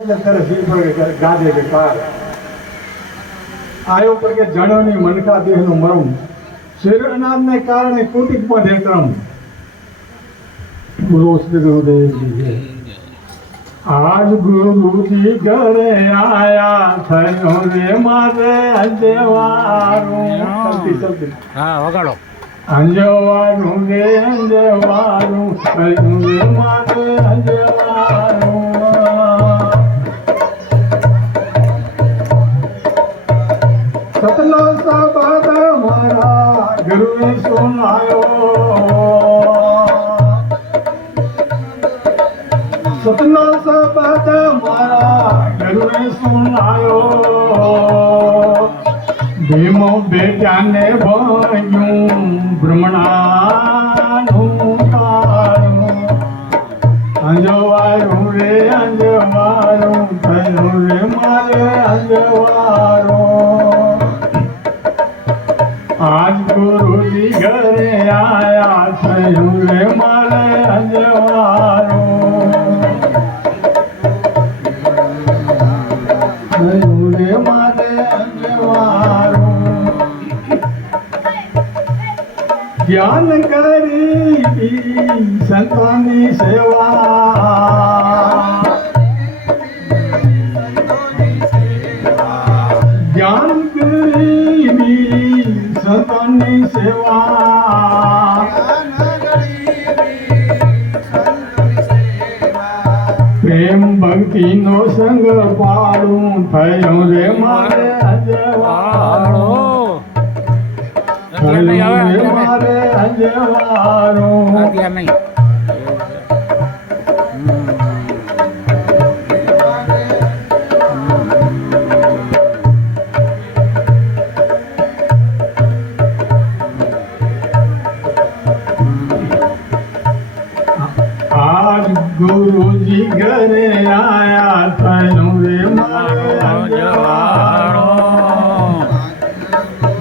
ગાજે કે પાર આયો પર કે જણોની મનકા દેહનું મરમ શેર અનાજને કારણે કુટિકમાં ધેકરમ બોલો શ્રી ગુરુદેવજી આજ ગુરુજી ઘરે આયા થયો રે મારે અંજવારું હા વગાડો અંજવારું રે અંજવારું થયો રે મારે અંજવારું સતનો સબદ મારા ગુરુએ સુનાયો સતનો સબદ મારા ગુરુએ સુનાયો ભીમો બેટાને ભણ્યું બ્રહ્મણાનું તારું અંજવારું રે અંજવારું થયું રે મારે અંજવારું आज गुरुजी घरे आया थयूं रे मारे अंजवारो थयूं रे मारे अंजवारो ज्ञान करी संतानी सेवा ज्ञान करी संतानी सेवा प्रेम भक्ति नो संग पाड़ूं थयो रे मारे अंजवारो थयो रे मारे अंजवारो गुरुजी घरे आया थयूं रे मारे अंजवारो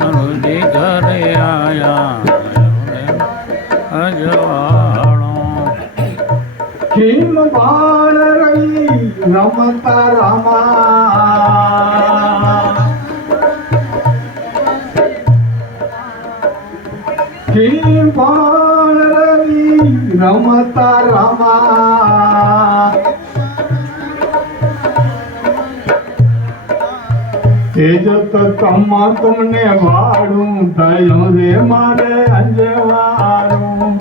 गुरुजी घरे आया अंजवारो खीम बाण रही रमता रामा खीम बाण रही रमता रामा तेजत कम्मा तुमने वाड़ूं थयूं रे मारे अंजवारूं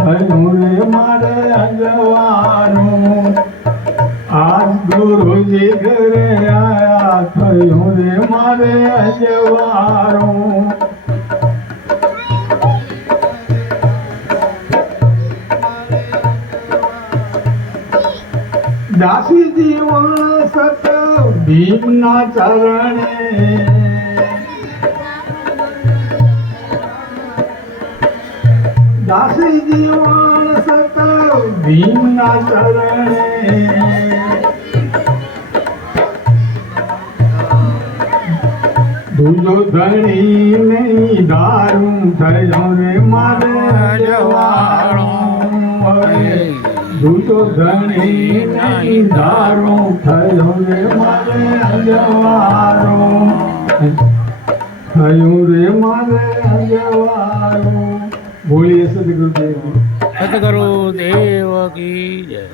थयूं रे मारे अंजवारूं आज गुरुजी घरे आया थयूं रे मारे अंजवारूं दासी जीवन सत भीमना चरणे दासी जीवन सत भीमना चरणे दूजो धणी नहीं दारू थयो रे मारे अंजवारो दूजो धणी नहीं दारू थयो रे मारे अंजवारो थयो रे मारे अंजवारो बोलिए सदगुरुदेव सतगुरुदेव की जय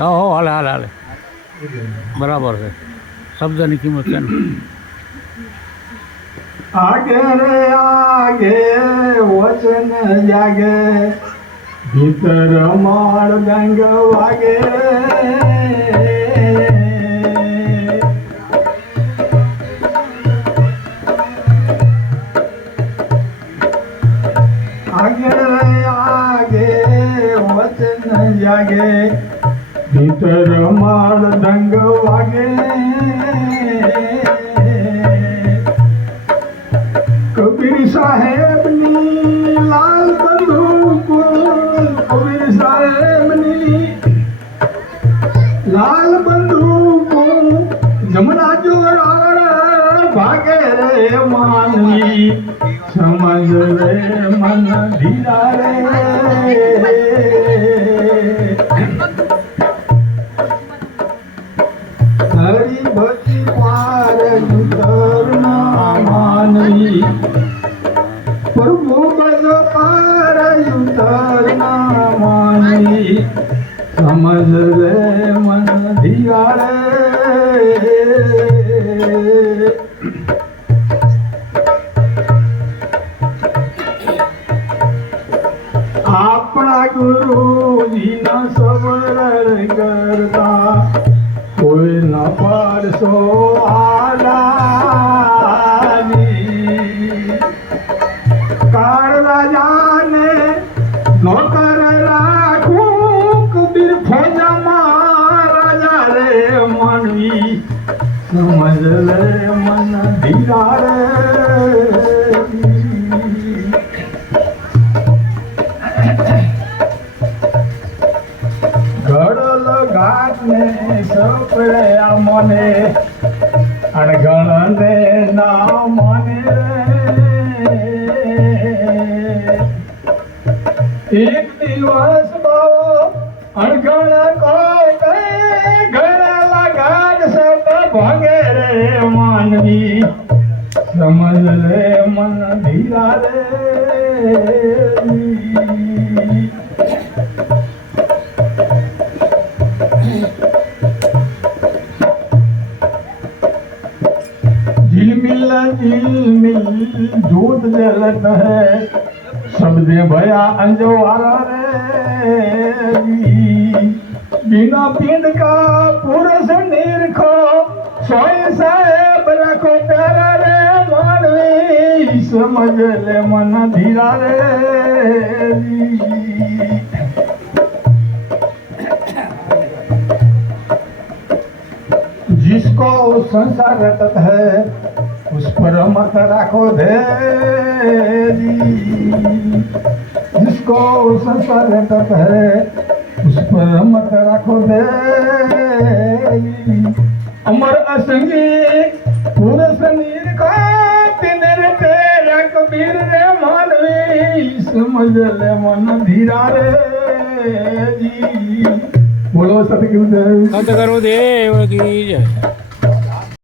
हो हाले हाले हाले बराबर है शब्दની કિંમત છે ને आगे रे आगे वचन जागे भीतर मार गंग वागे आगे रे आगे वचन जागे भीतर मार दंग वागे कबीर साहेब नी लाल बंदूक कबीर साहेब नी लाल बंदूक जमुना जोड़ा भागे रे मानवी समझ रे मन धीरा रे સમજ રે મન ધીરા રે આપણા ગુરુજીના સબર કરતા કોઈ ન પાડશો આલાની કાળ રાજાને નોકર રાખું કબીર ફોજામાં રાજા રે મનવી સમજ રે મન ધીરા રે ગળલ ઘાટને સપડ્યા મને અણગણને ના મને એક દિવસ બાવો અણગણ કો ગળેલા ઘાટ સપ ભાગે રે માનવી સમજ રે મન ધીરા રે झिलमिल दूध जलत है शब्दे भया अंजवारा रे बिना पिंड का पुरुष निरखो सोई साहेब रखो प्यारा रे मानवी समझ ले मन धीरा रे जिसको संसार रटत है उस पर मत राखो धैर्य जिसको संसार रटत है उस पर मत राखो धैर्य अमर असंगी पुरुष निरखो तिनर तेरा कबीर रे मानवी समझ ले मन धीरा रे बोलो सतगुरुदेव सतगुरुदेव की जय।